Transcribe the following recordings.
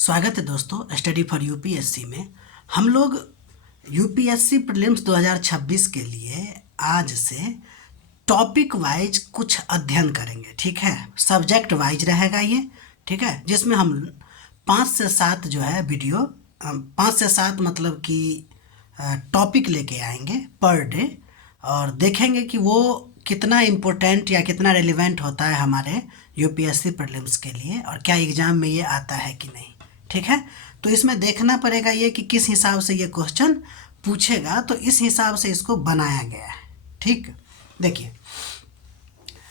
स्वागत है दोस्तों स्टडी फॉर यूपीएससी में। हम लोग यूपीएससी प्रीलिम्स 2026 के लिए आज से टॉपिक वाइज कुछ अध्ययन करेंगे। ठीक है, सब्जेक्ट वाइज रहेगा ये। ठीक है, जिसमें हम 5 से 7 जो है वीडियो 5 से 7 मतलब कि टॉपिक लेके आएंगे पर डे, और देखेंगे कि वो कितना इम्पोर्टेंट या कितना रेलिवेंट होता है हमारे यूपीएससी प्रीलिम्स के लिए, और क्या एग्ज़ाम में ये आता है कि नहीं। ठीक है, तो इसमें देखना पड़ेगा ये कि किस हिसाब से ये क्वेश्चन पूछेगा, तो इस हिसाब से इसको बनाया गया है। ठीक, देखिए,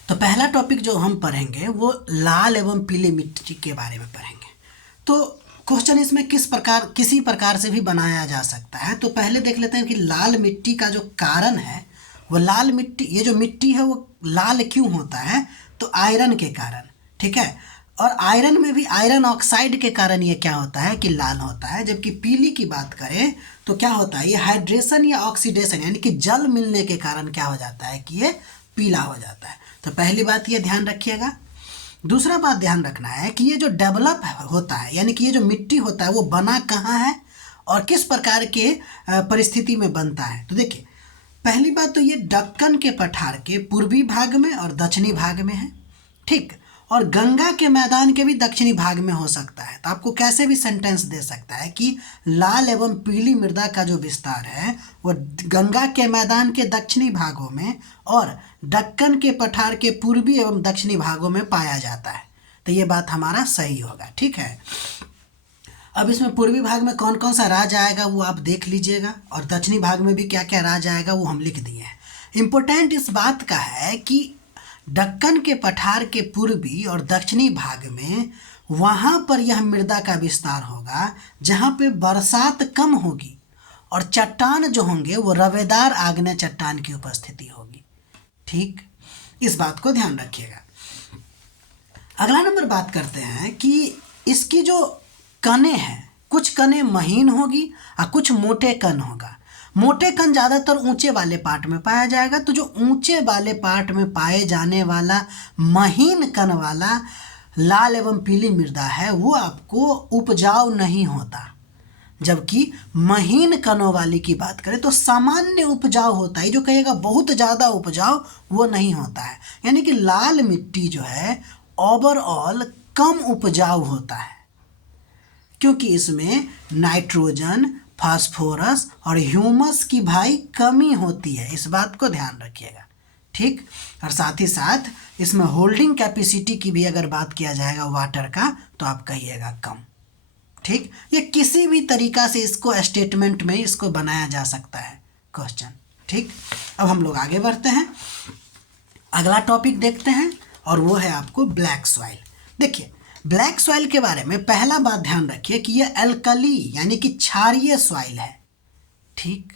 तो पहला टॉपिक जो हम पढ़ेंगे वो लाल एवं पीली मिट्टी के बारे में पढ़ेंगे। तो क्वेश्चन इसमें किसी प्रकार से भी बनाया जा सकता है। तो पहले देख लेते हैं कि लाल मिट्टी का जो कारण है, वो लाल मिट्टी, ये जो मिट्टी है वो लाल क्यों होता है, तो आयरन के कारण। ठीक है, और आयरन में भी आयरन ऑक्साइड के कारण ये क्या होता है कि लाल होता है। जबकि पीली की बात करें तो क्या होता है, ये हाइड्रेशन या ऑक्सीडेशन यानी कि जल मिलने के कारण क्या हो जाता है कि ये पीला हो जाता है। तो पहली बात ये ध्यान रखिएगा। दूसरा बात ध्यान रखना है कि ये जो डेवलप होता है यानी कि ये जो मिट्टी होता है वो बना कहाँ है और किस प्रकार के परिस्थिति में बनता है। तो देखिए, पहली बात तो ये दक्कन के पठार के पूर्वी भाग में और दक्षिणी भाग में है। ठीक, और गंगा के मैदान के भी दक्षिणी भाग में हो सकता है। तो आपको कैसे भी सेंटेंस दे सकता है कि लाल एवं पीली मृदा का जो विस्तार है वो गंगा के मैदान के दक्षिणी भागों में और दक्कन के पठार के पूर्वी एवं दक्षिणी भागों में पाया जाता है। तो ये बात हमारा सही होगा। ठीक है, अब इसमें पूर्वी भाग में कौन कौन सा राज्य आएगा वो आप देख लीजिएगा, और दक्षिणी भाग में भी क्या क्या राज्य आएगा वो हम लिख दिए हैं। इम्पोर्टेंट इस बात का है कि दक्कन के पठार के पूर्वी और दक्षिणी भाग में वहाँ पर यह मृदा का विस्तार होगा जहाँ पे बरसात कम होगी और चट्टान जो होंगे वो रवेदार आग्नेय चट्टान की उपस्थिति होगी। ठीक, इस बात को ध्यान रखिएगा। अगला नंबर बात करते हैं कि इसकी जो कने हैं, कुछ कने महीन होगी और कुछ मोटे कण होगा। मोटे कण ज़्यादातर ऊंचे वाले पार्ट में पाया जाएगा। तो जो ऊंचे वाले पार्ट में पाए जाने वाला महीन कण वाला लाल एवं पीली मृदा है वो आपको उपजाऊ नहीं होता। जबकि महीन कणों वाली की बात करें तो सामान्य उपजाऊ होता है। जो कहेगा बहुत ज़्यादा उपजाऊ वो नहीं होता है। यानी कि लाल मिट्टी जो है ओवरऑल कम उपजाऊ होता है, क्योंकि इसमें नाइट्रोजन, फास्फोरस और ह्यूमस की भाई कमी होती है। इस बात को ध्यान रखिएगा। ठीक, और साथ ही साथ इसमें होल्डिंग कैपेसिटी की भी अगर बात किया जाएगा वाटर का तो आप कहिएगा कम। ठीक, ये किसी भी तरीका से इसको स्टेटमेंट में इसको बनाया जा सकता है क्वेश्चन। ठीक, अब हम लोग आगे बढ़ते हैं, अगला टॉपिक देखते हैं और वो है आपको ब्लैक सॉइल। देखिए, ब्लैक सॉइल के बारे में पहला बात ध्यान रखिए कि यह एल्कली यानी कि क्षारीय सॉइल है। ठीक,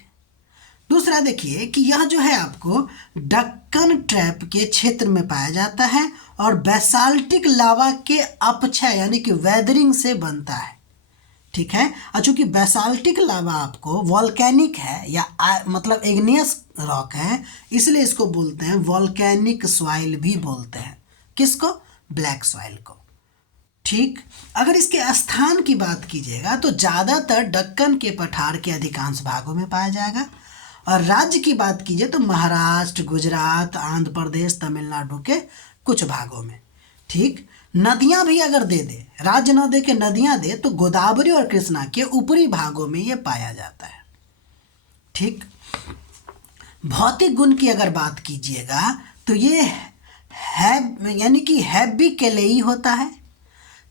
दूसरा देखिए कि यह जो है आपको दक्कन ट्रैप के क्षेत्र में पाया जाता है और बेसाल्टिक लावा के अपक्षय यानी कि वेदरिंग से बनता है। ठीक है, और चूंकि बेसाल्टिक लावा आपको वॉल्केनिक है या मतलब इग्नियस रॉक है, इसलिए इसको बोलते हैं वॉल्केनिक सॉइल भी बोलते हैं। किसको? ब्लैक सॉइल को। ठीक, अगर इसके स्थान की बात कीजिएगा तो ज़्यादातर दक्कन के पठार के अधिकांश भागों में पाया जाएगा, और राज्य की बात कीजिए तो महाराष्ट्र, गुजरात, आंध्र प्रदेश, तमिलनाडु के कुछ भागों में। ठीक, नदियां भी अगर दे दे, राज्य न दे के नदियां दे, तो गोदावरी और कृष्णा के ऊपरी भागों में ये पाया जाता है। ठीक, भौतिक गुण की अगर बात कीजिएगा तो ये है यानी कि हैवी केलेई होता है,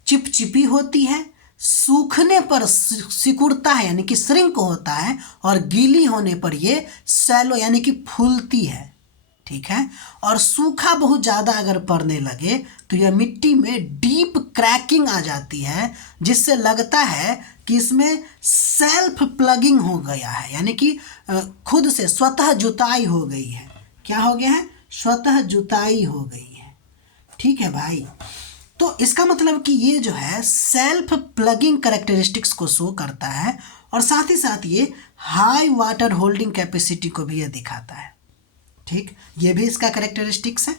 चिपचिपी होती है, सूखने पर सिकुड़ता है यानी कि श्रिंक होता है, और गीली होने पर ये सैलो यानी कि फूलती है। ठीक है, और सूखा बहुत ज़्यादा अगर पड़ने लगे तो यह मिट्टी में डीप क्रैकिंग आ जाती है, जिससे लगता है कि इसमें सेल्फ प्लगिंग हो गया है, यानी कि खुद से स्वतः जुताई हो गई है। क्या हो गया है? स्वतः जुताई हो गई है। ठीक है भाई, तो इसका मतलब कि ये जो है सेल्फ प्लगिंग कैरेक्टरिस्टिक्स को शो करता है, और साथ ही साथ ये हाई वाटर होल्डिंग कैपेसिटी को भी ये दिखाता है। ठीक, ये भी इसका कैरेक्टरिस्टिक्स है।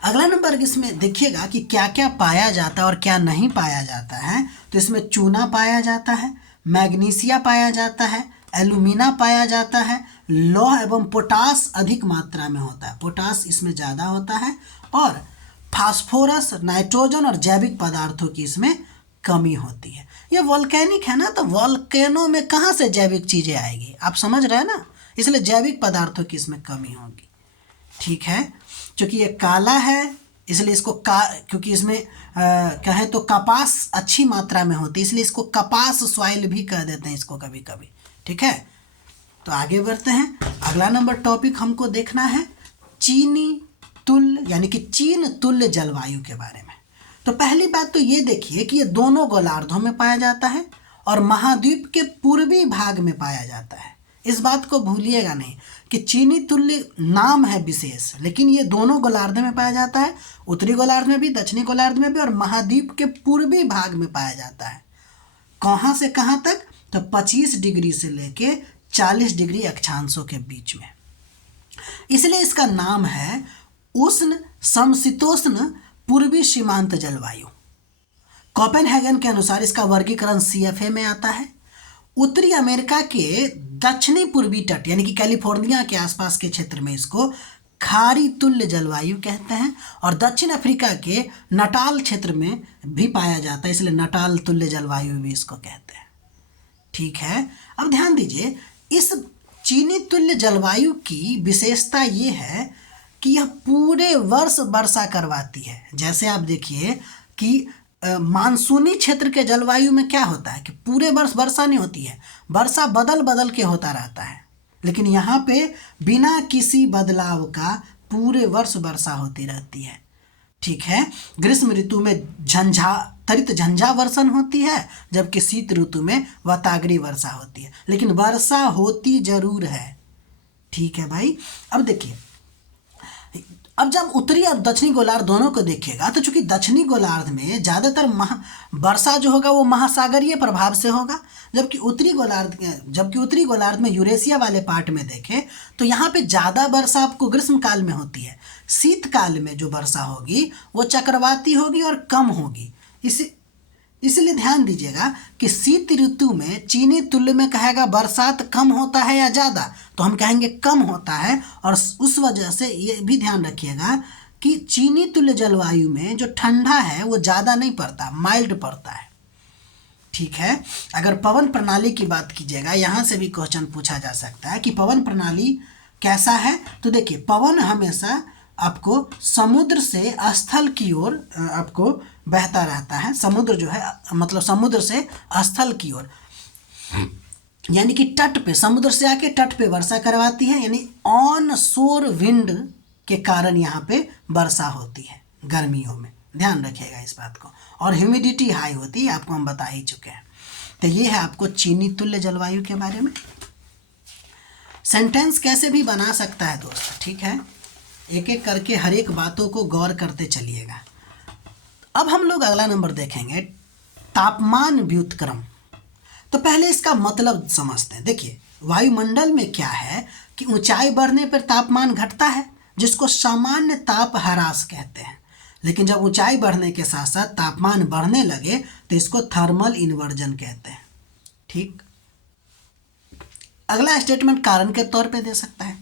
अगला नंबर इसमें देखिएगा कि क्या क्या पाया जाता है और क्या नहीं पाया जाता है। तो इसमें चूना पाया जाता है, मैग्नीशिया पाया जाता है, एल्यूमिना पाया जाता है, लौह एवं पोटास अधिक मात्रा में होता है, पोटास इसमें ज़्यादा होता है, और फास्फोरस, नाइट्रोजन और जैविक पदार्थों की इसमें कमी होती है। ये वॉल्केनिक है ना, तो वॉल्केनो में कहाँ से जैविक चीज़ें आएगी, आप समझ रहे हैं ना, इसलिए जैविक पदार्थों की इसमें कमी होगी। ठीक है, क्योंकि ये काला है इसलिए इसको क्योंकि इसमें कहें तो कपास अच्छी मात्रा में होती है, इसलिए इसको कपास सॉइल भी कह देते हैं इसको कभी कभी। ठीक है, तो आगे बढ़ते हैं। अगला नंबर टॉपिक हमको देखना है चीनी तुल्य यानी कि चीन तुल्य जलवायु के बारे में। तो पहली बात तो ये देखिए कि ये दोनों गोलार्धों में पाया जाता है और महाद्वीप के पूर्वी भाग में पाया जाता है। इस बात को भूलिएगा नहीं कि चीनी तुल्य नाम है विशेष, लेकिन ये दोनों गोलार्ध में पाया जाता है, उत्तरी गोलार्ध में भी, दक्षिणी गोलार्ध में भी, और महाद्वीप के पूर्वी भाग में पाया जाता है। कहाँ से कहाँ तक, तो 25 डिग्री से लेके 40 डिग्री अक्षांशों के बीच में। इसलिए इसका नाम है उष्ण समशीतोष्ण पूर्वी सीमांत जलवायु। कोपेनहेगन के अनुसार इसका वर्गीकरण CFA में आता है। उत्तरी अमेरिका के दक्षिणी पूर्वी तट यानी कि कैलिफोर्निया के आसपास के क्षेत्र में इसको खाड़ी तुल्य जलवायु कहते हैं, और दक्षिण अफ्रीका के नटाल क्षेत्र में भी पाया जाता है, इसलिए नटाल तुल्य जलवायु भी इसको कहते हैं। ठीक है, अब ध्यान दीजिए, इस चीनी तुल्य जलवायु की विशेषता ये है कि यह पूरे वर्ष वर्षा करवाती है। जैसे आप देखिए कि मानसूनी क्षेत्र के जलवायु में क्या होता है कि पूरे वर्ष वर्षा नहीं होती है, वर्षा बदल बदल के होता रहता है, लेकिन यहाँ पे बिना किसी बदलाव का पूरे वर्ष वर्षा होती रहती है। ठीक है, ग्रीष्म ऋतु में तरित झंझा वर्षण होती है, जबकि शीत ऋतु में वतागरी वर्षा होती है, लेकिन वर्षा होती जरूर है। ठीक है भाई, अब देखिए, अब जब उत्तरी और दक्षिणी गोलार्ध दोनों को देखिएगा तो चूंकि दक्षिणी गोलार्ध में ज़्यादातर वर्षा जो होगा वो महासागरीय प्रभाव से होगा, जबकि उत्तरी गोलार्ध में यूरेशिया वाले पार्ट में देखें तो यहाँ पे ज़्यादा वर्षा आपको ग्रीष्म काल में होती है। शीतकाल में जो वर्षा होगी वो चक्रवाती होगी और कम होगी। इसलिए ध्यान दीजिएगा कि शीत ऋतु में चीनी तुल्य में कहेगा बरसात कम होता है या ज़्यादा, तो हम कहेंगे कम होता है, और उस वजह से ये भी ध्यान रखिएगा कि चीनी तुल्य जलवायु में जो ठंडा है वो ज़्यादा नहीं पड़ता, माइल्ड पड़ता है। ठीक है, अगर पवन प्रणाली की बात कीजिएगा, यहाँ से भी क्वेश्चन पूछा जा सकता है कि पवन प्रणाली कैसा है। तो देखिए, पवन हमेशा आपको समुद्र से स्थल की ओर आपको बहता रहता है। समुद्र जो है मतलब समुद्र से स्थल की ओर, यानी कि तट पे, समुद्र से आके तट पे वर्षा करवाती है, यानी ऑन शोर विंड के कारण यहाँ पे वर्षा होती है गर्मियों में। ध्यान रखिएगा इस बात को, और ह्यूमिडिटी हाई होती है, आपको हम बता ही चुके हैं। तो ये है आपको चीनी तुल्य जलवायु के बारे में। सेंटेंस कैसे भी बना सकता है दोस्त, ठीक है, एक एक करके हर एक बातों को गौर करते चलिएगा। अब हम लोग अगला नंबर देखेंगे तापमान व्युत्क्रम। तो पहले इसका मतलब समझते हैं। देखिए, वायुमंडल में क्या है कि ऊंचाई बढ़ने पर तापमान घटता है, जिसको सामान्य ताप ह्रास कहते हैं, लेकिन जब ऊंचाई बढ़ने के साथ साथ तापमान बढ़ने लगे तो इसको थर्मल इन्वर्जन कहते हैं। ठीक, अगला स्टेटमेंट कारण के तौर पे दे सकता है।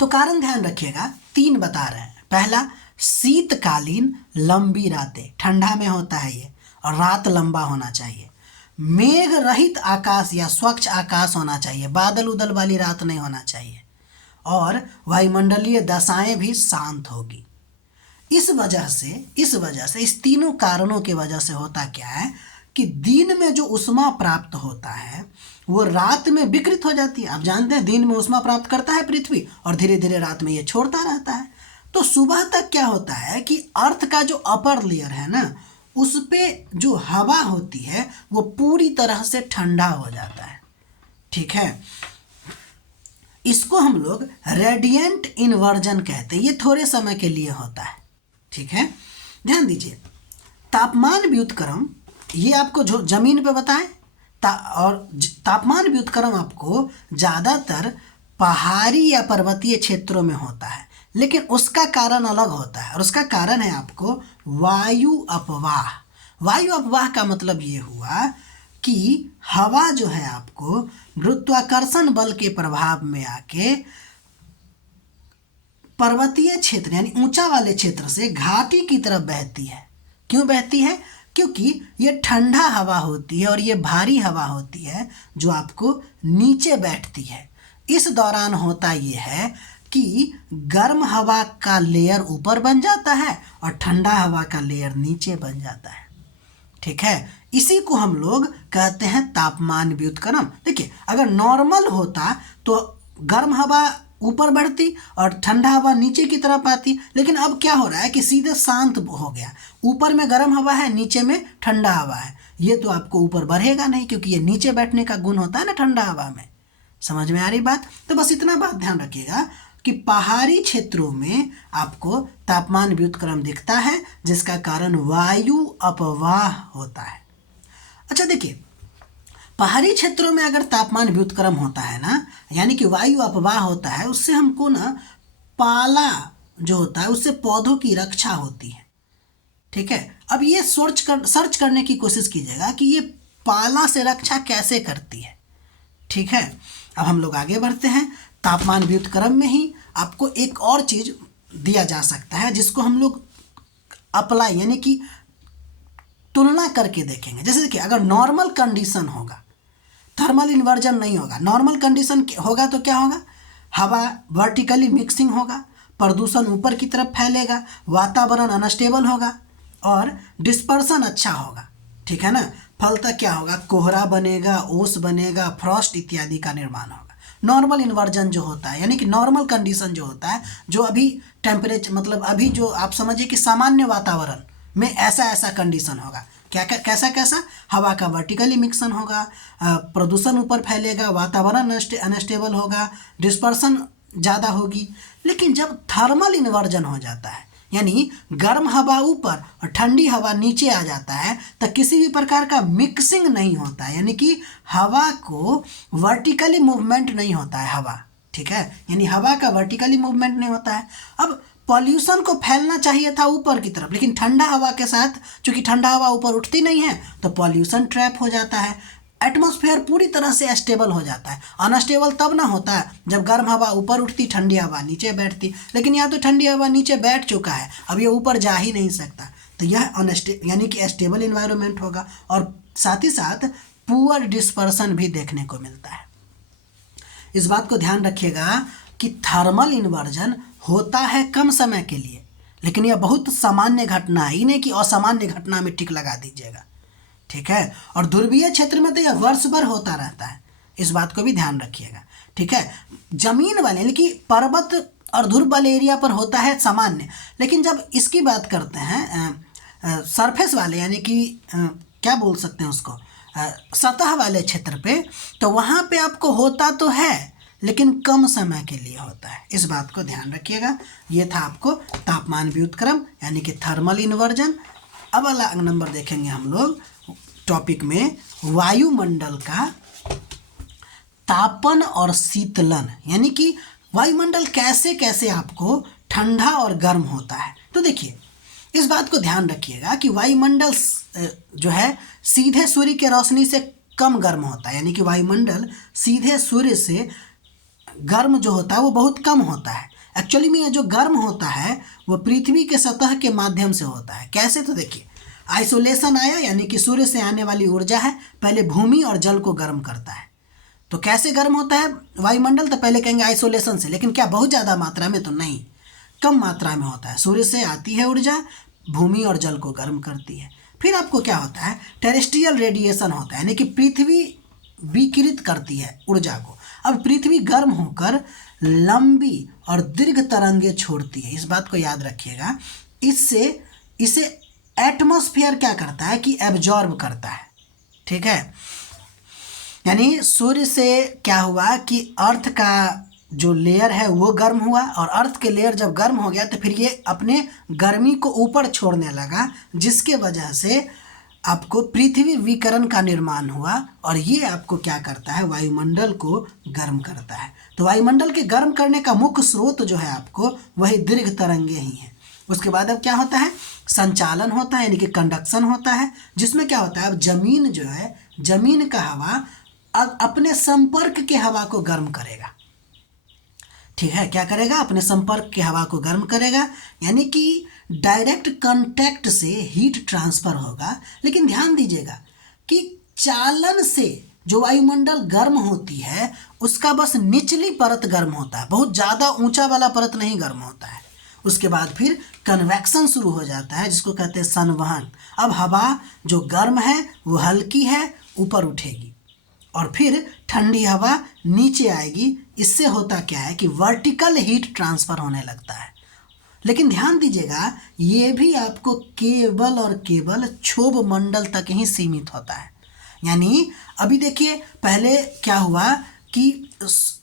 तो कारण ध्यान रखिएगा, 3 बता रहे हैं। पहला, शीतकालीन लंबी रातें, ठंडा में होता है ये, और रात लंबा होना चाहिए। मेघ रहित आकाश या स्वच्छ आकाश होना चाहिए, बादल उदल वाली रात नहीं होना चाहिए, और वायुमंडलीय दशाएं भी शांत होगी। इस वजह से इस तीनों कारणों की वजह से होता क्या है कि दिन में जो ऊष्मा प्राप्त होता है वो रात में विकृत हो जाती है। आप जानते हैं दिन में ऊष्मा प्राप्त करता है पृथ्वी, और धीरे धीरे रात में ये छोड़ता रहता है। तो सुबह तक क्या होता है कि अर्थ का जो अपर लेयर है ना, उस पे जो हवा होती है वो पूरी तरह से ठंडा हो जाता है। ठीक है, इसको हम लोग रेडिएंट इन्वर्जन कहते हैं। ये थोड़े समय के लिए होता है। ठीक है, ध्यान दीजिए, तापमान व्युत्क्रम ये आपको जो जमीन पे बताएं, और तापमान व्युत्क्रम आपको ज़्यादातर पहाड़ी या पर्वतीय क्षेत्रों में होता है, लेकिन उसका कारण अलग होता है और उसका कारण है आपको वायु अपवाह। वायु अपवाह का मतलब ये हुआ कि हवा जो है आपको गुरुत्वाकर्षण बल के प्रभाव में आके पर्वतीय क्षेत्र यानी ऊंचा वाले क्षेत्र से घाटी की तरफ बहती है। क्यों बहती है? क्योंकि ये ठंडा हवा होती है और ये भारी हवा होती है जो आपको नीचे बैठती है। इस दौरान होता ये है कि गर्म हवा का लेयर ऊपर बन जाता है और ठंडा हवा का लेयर नीचे बन जाता है। ठीक है, इसी को हम लोग कहते हैं तापमान व्युत्क्रम। देखिए, अगर नॉर्मल होता तो गर्म हवा ऊपर बढ़ती और ठंडा हवा नीचे की तरफ आती, लेकिन अब क्या हो रहा है कि सीधे शांत हो गया। ऊपर में गर्म हवा है, नीचे में ठंडा हवा है। ये तो आपको ऊपर बढ़ेगा नहीं, क्योंकि ये नीचे बैठने का गुण होता है ना ठंडा हवा में। समझ में आ रही बात? तो बस इतना बात ध्यान रखिएगा कि पहाड़ी क्षेत्रों में आपको तापमान व्युत्क्रम दिखता है, जिसका कारण वायु अपवाह होता है। अच्छा देखिए, पहाड़ी क्षेत्रों में अगर तापमान व्युत्क्रम होता है ना, यानी कि वायु अपवाह होता है, उससे हमको ना पाला जो होता है उससे पौधों की रक्षा होती है। ठीक है, अब ये सर्च करने की कोशिश कीजिएगा कि ये पाला से रक्षा कैसे करती है। ठीक है, अब हम लोग आगे बढ़ते हैं। तापमान व्युत्क्रम में ही आपको एक और चीज दिया जा सकता है जिसको हम लोग अप्लाई यानी कि तुलना करके देखेंगे। जैसे देखिए, अगर नॉर्मल कंडीशन होगा, थर्मल इन्वर्जन नहीं होगा, नॉर्मल कंडीशन होगा तो क्या होगा? हवा वर्टिकली मिक्सिंग होगा, प्रदूषण ऊपर की तरफ फैलेगा, वातावरण अनस्टेबल होगा और डिस्पर्सन अच्छा होगा। ठीक है ना? फलतः क्या होगा? कोहरा बनेगा, ओस बनेगा, फ्रॉस्ट इत्यादि का निर्माण होगा। नॉर्मल इन्वर्जन जो होता है यानी कि नॉर्मल कंडीशन जो होता है, जो अभी टेम्परेचर मतलब अभी जो आप समझिए कि सामान्य वातावरण में ऐसा कंडीशन होगा। क्या कैसा? हवा का वर्टिकली मिक्सन होगा, प्रदूषण ऊपर फैलेगा, वातावरण अनस्टेबल होगा, डिस्पर्सन ज़्यादा होगी। लेकिन जब थर्मल इन्वर्जन हो जाता है, यानी गर्म हवा ऊपर और ठंडी हवा नीचे आ जाता है, तो किसी भी प्रकार का मिक्सिंग नहीं होता है, यानी कि हवा को वर्टिकली मूवमेंट नहीं होता है हवा। ठीक है, यानी हवा का वर्टिकली मूवमेंट नहीं होता है। अब पॉल्यूशन को फैलना चाहिए था ऊपर की तरफ, लेकिन ठंडा हवा के साथ चूंकि ठंडा हवा ऊपर उठती नहीं है तो पॉल्यूशन ट्रैप हो जाता है। एटमॉस्फेयर पूरी तरह से स्टेबल हो जाता है। अनस्टेबल तब ना होता है जब गर्म हवा ऊपर उठती, ठंडी हवा नीचे बैठती। लेकिन यहाँ तो ठंडी हवा नीचे बैठ चुका है, अब ये ऊपर जा ही नहीं सकता, तो यह यानी कि स्टेबल इन्वायरमेंट होगा। और साथ ही साथ पुअर डिस्पर्सन भी देखने को मिलता है। इस बात को ध्यान रखिएगा कि थर्मल इन्वर्जन होता है कम समय के लिए, लेकिन यह बहुत सामान्य घटना है, इन्हें कि असामान्य घटना में टिक लगा दीजिएगा। ठीक है, और ध्रुवीय क्षेत्र में तो यह वर्ष भर होता रहता है, इस बात को भी ध्यान रखिएगा। ठीक है, जमीन वाले यानी कि पर्वत और ध्रुव वाले एरिया पर होता है सामान्य, लेकिन जब इसकी बात करते हैं सरफेस वाले यानी कि क्या बोल सकते हैं उसको, सतह वाले क्षेत्र पे, तो वहाँ पे आपको होता तो है लेकिन कम समय के लिए होता है। इस बात को ध्यान रखिएगा। ये था आपको तापमान व्युत्क्रम यानी कि थर्मल इन्वर्जन। अब अगला नंबर देखेंगे हम लोग टॉपिक में वायुमंडल का तापन और शीतलन, यानी कि वायुमंडल कैसे कैसे आपको ठंडा और गर्म होता है। तो देखिए, इस बात को ध्यान रखिएगा कि वायुमंडल जो है सीधे सूर्य की रोशनी से कम गर्म होता है, यानी कि वायुमंडल सीधे सूर्य से गर्म जो होता है वो बहुत कम होता है। एक्चुअली में ये जो गर्म होता है वो पृथ्वी के सतह के माध्यम से होता है। कैसे? तो देखिए, आइसोलेशन आया यानी कि सूर्य से आने वाली ऊर्जा है, पहले भूमि और जल को गर्म करता है। तो कैसे गर्म होता है वायुमंडल? तो पहले कहेंगे आइसोलेशन से, लेकिन क्या बहुत ज़्यादा मात्रा में? तो नहीं, कम मात्रा में होता है। सूर्य से आती है ऊर्जा, भूमि और जल को गर्म करती है। फिर आपको क्या होता है? टेरेस्ट्रियल रेडिएशन होता है, यानी कि पृथ्वी विकिरित करती है ऊर्जा को। अब पृथ्वी गर्म होकर लंबी और दीर्घ तरंगे छोड़ती है, इस बात को याद रखिएगा। इसे एटमॉस्फेयर क्या करता है कि एब्जॉर्ब करता है। ठीक है, यानी सूर्य से क्या हुआ कि अर्थ का जो लेयर है वो गर्म हुआ, और अर्थ के लेयर जब गर्म हो गया तो फिर ये अपने गर्मी को ऊपर छोड़ने लगा, जिसके वजह से आपको पृथ्वी विकिरण का निर्माण हुआ और ये आपको क्या करता है, वायुमंडल को गर्म करता है। तो वायुमंडल के गर्म करने का मुख्य स्रोत जो है आपको वही दीर्घ तरंगे ही हैं। उसके बाद अब क्या होता है, संचालन होता है, यानी कि कंडक्शन होता है, जिसमें क्या होता है, अब जमीन जो है, जमीन का हवा अब अपने संपर्क के हवा को गर्म करेगा। ठीक है, क्या करेगा, अपने संपर्क के हवा को गर्म करेगा, यानी कि डायरेक्ट कांटेक्ट से हीट ट्रांसफर होगा। लेकिन ध्यान दीजिएगा कि चालन से जो वायुमंडल गर्म होती है उसका बस निचली परत गर्म होता है, बहुत ज़्यादा ऊंचा वाला परत नहीं गर्म होता है। उसके बाद फिर कन्वेक्शन शुरू हो जाता है, जिसको कहते हैं संवहन। अब हवा जो गर्म है वो हल्की है, ऊपर उठेगी और फिर ठंडी हवा नीचे आएगी। इससे होता क्या है कि वर्टिकल हीट ट्रांसफ़र होने लगता है। लेकिन ध्यान दीजिएगा, ये भी आपको केवल और केवल क्षोभ मंडल तक ही सीमित होता है। यानी अभी देखिए, पहले क्या हुआ कि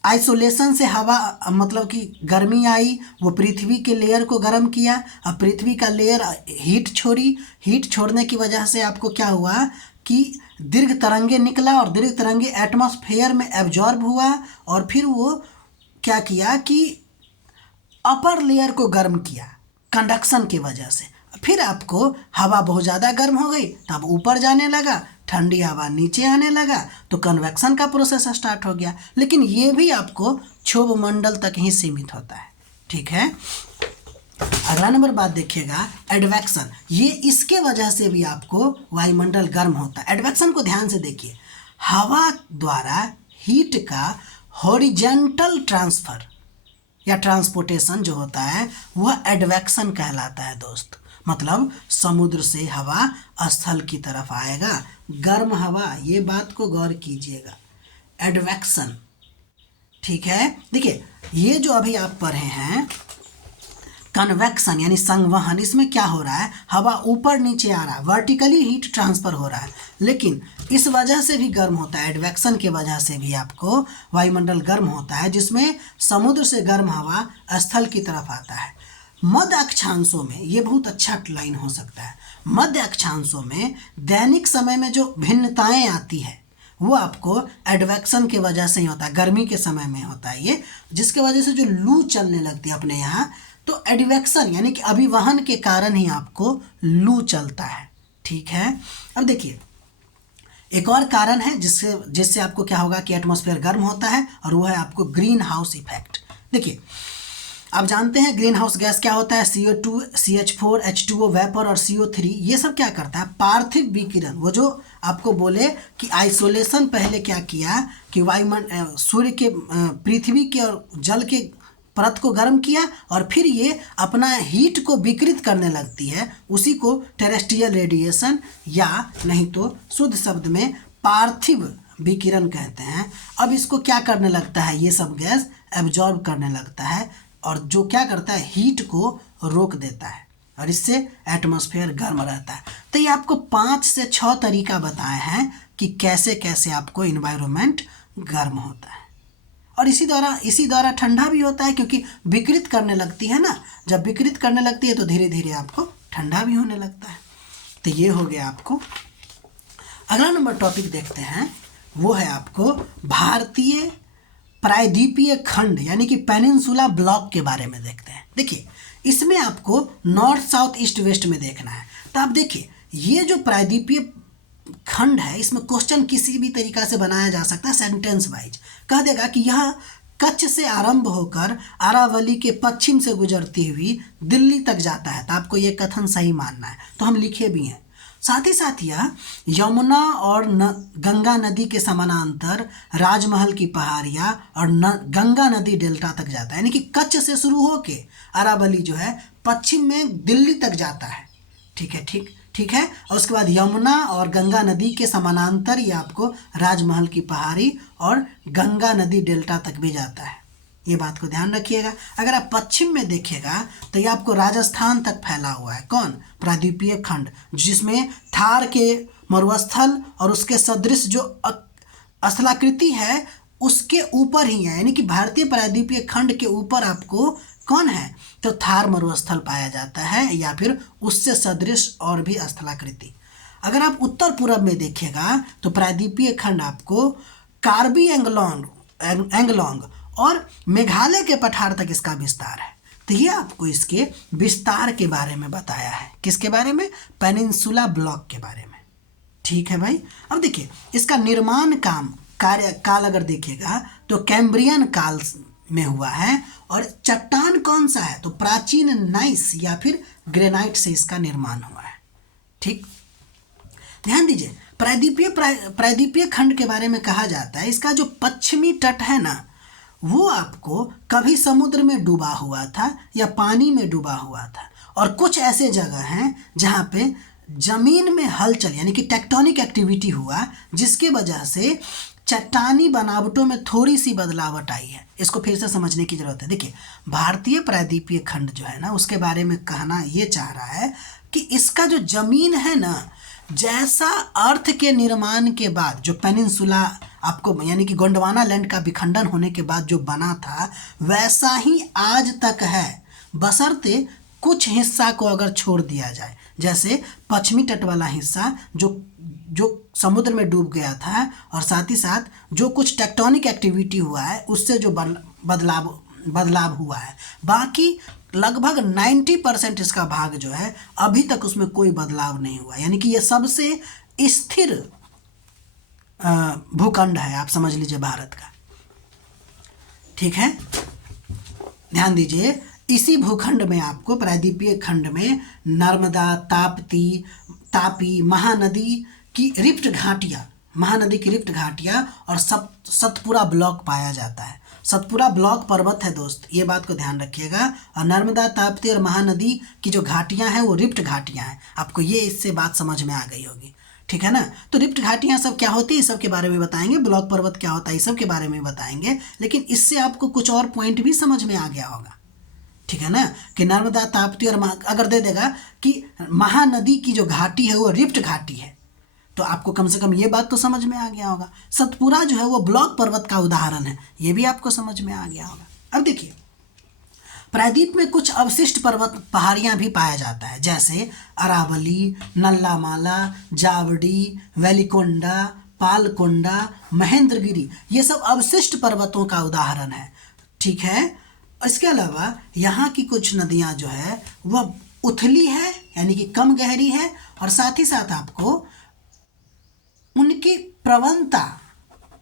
आइसोलेशन से हवा, मतलब कि गर्मी आई, वो पृथ्वी के लेयर को गर्म किया। अब पृथ्वी का लेयर हीट छोड़ी, हीट छोड़ने की वजह से आपको क्या हुआ कि दीर्घ तरंगे निकला और दीर्घ तरंगे एटमॉस्फेयर में एब्जॉर्ब हुआ और फिर वो क्या किया कि अपर लेयर को गर्म किया कंडक्शन की वजह से। फिर आपको हवा बहुत ज़्यादा गर्म हो गई, तब ऊपर जाने लगा, ठंडी हवा नीचे आने लगा, तो कन्वेक्शन का प्रोसेस स्टार्ट हो गया। लेकिन ये भी आपको क्षोभ मंडल तक ही सीमित होता है। ठीक है, अगला नंबर बात देखिएगा, एडवेक्शन। ये इसके वजह से भी आपको वायुमंडल गर्म होता है। एडवेक्शन को ध्यान से देखिए, हवा द्वारा हीट का हॉरिजेंटल ट्रांसफर या ट्रांसपोर्टेशन जो होता है वह एडवेक्शन कहलाता है दोस्त। मतलब समुद्र से हवा स्थल की तरफ आएगा, गर्म हवा, ये बात को गौर कीजिएगा, एडवेक्शन। ठीक है, देखिए ये जो अभी आप पढ़े हैं कन्वेक्शन यानी संवहन, इसमें क्या हो रहा है, हवा ऊपर नीचे आ रहा है, वर्टिकली हीट ट्रांसफर हो रहा है। लेकिन इस वजह से भी गर्म होता है, एडवेक्शन के वजह से भी आपको वायुमंडल गर्म होता है, जिसमें समुद्र से गर्म हवा स्थल की तरफ आता है। मध्य अक्षांशों में ये बहुत अच्छा लाइन हो सकता है। मध्य अक्षांशों में दैनिक समय में जो भिन्नताएं आती है वो आपको एडवेक्शन के वजह से ही होता है। गर्मी के समय में होता है ये, जिसके वजह से जो लू चलने लगती है अपने यहाँ, तो एडवेक्शन यानी कि अभिवहन के कारण ही आपको लू चलता है। ठीक है, अब देखिए एक और कारण है जिससे आपको क्या होगा कि एटमॉस्फेयर गर्म होता है, और वो है आपको ग्रीन हाउस इफेक्ट। देखिए आप जानते हैं ग्रीन हाउस गैस क्या होता है, CO2, CH4, H2O वेपर और CO3, ये सब क्या करता है, पार्थिव विकिरण। वो जो आपको बोले कि आइसोलेशन पहले क्या किया कि वायुमंडल, सूर्य के, पृथ्वी के और जल के परत को गर्म किया और फिर ये अपना हीट को विकृत करने लगती है, उसी को टेरेस्ट्रियल रेडिएशन या नहीं तो शुद्ध शब्द में पार्थिव विकिरण कहते हैं। अब इसको क्या करने लगता है, ये सब गैस एब्जॉर्ब करने लगता है और जो क्या करता है, हीट को रोक देता है और इससे एटमॉस्फेयर गर्म रहता है। तो ये आपको 5 से 6 तरीका बताए हैं कि कैसे कैसे आपको इन्वायरमेंट गर्म होता है। और इसी द्वारा ठंडा भी होता है, क्योंकि विकृत करने लगती है ना, जब विकृत करने लगती है तो धीरे धीरे आपको ठंडा भी होने लगता है। तो ये हो गया आपको। अगला नंबर टॉपिक देखते हैं, वो है आपको भारतीय प्रायद्वीपीय खंड यानी कि पेनिनसुला ब्लॉक के बारे में देखते हैं। देखिए इसमें आपको नॉर्थ साउथ ईस्ट वेस्ट में देखना है। तो आप देखिए ये जो प्रायद्वीपीय खंड है, इसमें क्वेश्चन किसी भी तरीका से बनाया जा सकता है, सेंटेंस वाइज कह देगा कि यह कच्छ से आरंभ होकर अरावली के पश्चिम से गुजरती हुई दिल्ली तक जाता है। तो आपको ये कथन सही मानना है, तो हम लिखे भी हैं। साथ ही साथ यह यमुना और गंगा नदी के समानांतर राजमहल की पहाड़ियाँ और गंगा नदी डेल्टा तक जाता है, यानी कि कच्छ से शुरू होके अरावली जो है पश्चिम में दिल्ली तक जाता है। ठीक है। और उसके बाद यमुना और गंगा नदी के समानांतर ये आपको राजमहल की पहाड़ी और गंगा नदी डेल्टा तक भी जाता है। ये बात को ध्यान रखिएगा। अगर आप पश्चिम में देखिएगा तो ये आपको राजस्थान तक फैला हुआ है। कौन? प्रायद्वीपीय खंड, जिसमें थार के मरुस्थल और उसके सदृश जो स्थलाकृति है उसके ऊपर ही है, यानी कि भारतीय प्रायद्वीपीय खंड के ऊपर आपको कौन है, तो थार मरुस्थल पाया जाता है या फिर उससे सदृश और भी स्थलाकृति। अगर आप उत्तर पूरब में देखिएगा तो प्रायद्वीपीय खंड आपको कार्बी एंगलोंग और मेघालय के पठार तक इसका विस्तार है। तो ये आपको इसके विस्तार के बारे में बताया है। किसके बारे में? पेनिनसुला ब्लॉक के बारे में। ठीक है भाई। अब देखिए इसका निर्माण काल अगर देखिएगा तो कैम्ब्रियन काल में हुआ है। और चट्टान कौन सा है? तो प्राचीन नाइस या फिर ग्रेनाइट से इसका निर्माण हुआ है। ठीक, ध्यान दीजिए प्रायद्वीपीय खंड के बारे में कहा जाता है इसका जो पश्चिमी तट है ना, वो आपको कभी समुद्र में डूबा हुआ था या पानी में डूबा हुआ था। और कुछ ऐसे जगह हैं जहाँ पे जमीन में हलचल यानी कि टेक्टोनिक एक्टिविटी हुआ, जिसके वजह से चट्टानी बनावटों में थोड़ी सी बदलावट आई है। इसको फिर से समझने की जरूरत है। देखिए भारतीय प्रायद्वीपीय खंड जो है ना, उसके बारे में कहना ये चाह रहा है कि इसका जो जमीन है ना, जैसा अर्थ के निर्माण के बाद जो पेनिनसुला आपको यानी कि गोंडवाना लैंड का विखंडन होने के बाद जो बना था, वैसा ही आज तक है, बशर्ते कुछ हिस्सा को अगर छोड़ दिया जाए। जैसे पश्चिमी तट वाला हिस्सा जो समुद्र में डूब गया था, और साथ ही साथ जो कुछ टेक्टोनिक एक्टिविटी हुआ है उससे जो बदलाव हुआ है, बाकी लगभग 90% इसका भाग जो है अभी तक उसमें कोई बदलाव नहीं हुआ। यानी कि ये सबसे स्थिर भूखंड है, आप समझ लीजिए भारत का। ठीक है, ध्यान दीजिए इसी भूखंड में आपको प्रायद्वीपीय खंड में नर्मदा, तापी, महानदी की रिफ्ट घाटियाँ और सतपुरा ब्लॉक पाया जाता है। सतपुरा ब्लॉक पर्वत है दोस्त, ये बात को ध्यान रखिएगा। और नर्मदा, ताप्ती और महानदी की जो घाटियाँ हैं वो रिफ्ट घाटियाँ हैं। आपको ये इससे बात समझ में आ गई होगी। ठीक है ना। तो रिफ्ट घाटियाँ सब क्या होती है, इस सब के बारे में बताएंगे। ब्लॉक पर्वत क्या होता है, इस सब के बारे में बताएंगे। लेकिन इससे आपको कुछ और पॉइंट भी समझ में आ गया होगा। ठीक है ना, कि नर्मदा, ताप्ती और अगर दे देगा कि महानदी की जो घाटी है वो रिफ्ट घाटी है, तो आपको कम से कम ये बात तो समझ में आ गया होगा। सतपुरा जो है वो ब्लॉक पर्वत का उदाहरण है, ये भी आपको समझ में आ गया होगा। अब देखिए प्रायद्वीप में कुछ अवशिष्ट पर्वत पहाड़ियाँ भी पाया जाता है, जैसे अरावली, नल्लामाला, जावड़ी, वेलिकोंडा, पालकोंडा, महेंद्रगिरी, ये सब अवशिष्ट पर्वतों का उदाहरण है। ठीक है, इसके अलावा यहाँ की कुछ नदियाँ जो है वह उथली है यानी कि कम गहरी है, और साथ ही साथ आपको उनकी प्रवणता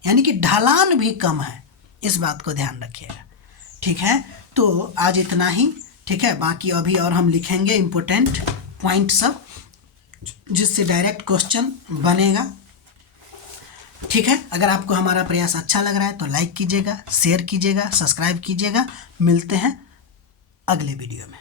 यानी कि ढलान भी कम है। इस बात को ध्यान रखिएगा। ठीक है, तो आज इतना ही। ठीक है, बाकी अभी और हम लिखेंगे इम्पोर्टेंट पॉइंट सब, जिससे डायरेक्ट क्वेश्चन बनेगा। ठीक है, अगर आपको हमारा प्रयास अच्छा लग रहा है तो लाइक कीजिएगा, शेयर कीजिएगा, सब्सक्राइब कीजिएगा। मिलते हैं अगले वीडियो में।